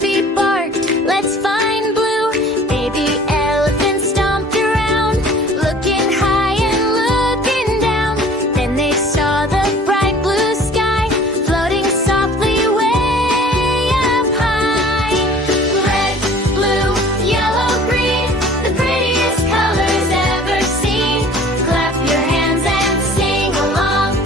puppy barked, let's find blue. Baby elephant stomped around, looking high and looking down. Then they saw the bright blue sky, floating softly way up high. Red, blue, yellow, green, the prettiest colors ever seen. Clap your hands and sing along,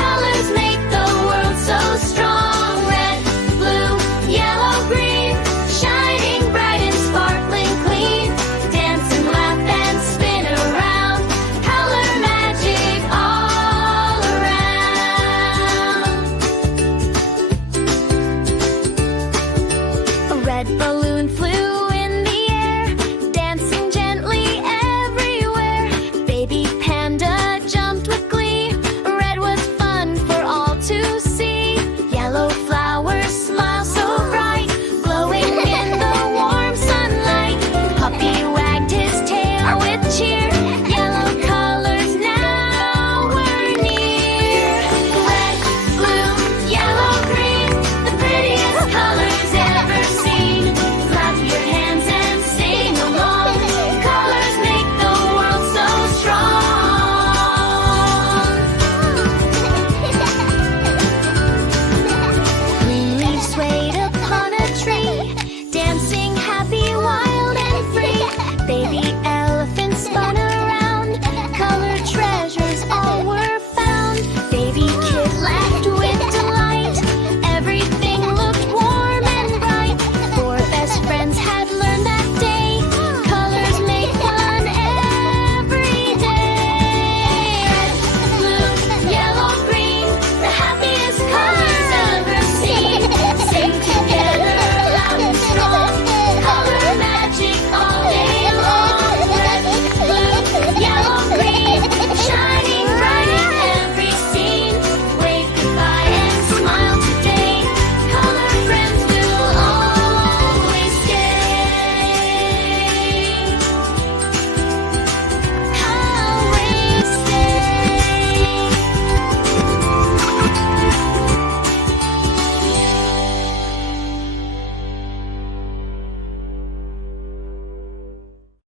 colors make the world so strong. Red, blue, yellow, green, shining bright and sparkling clean. Dance and laugh and spin around, color magic all around. A red balloon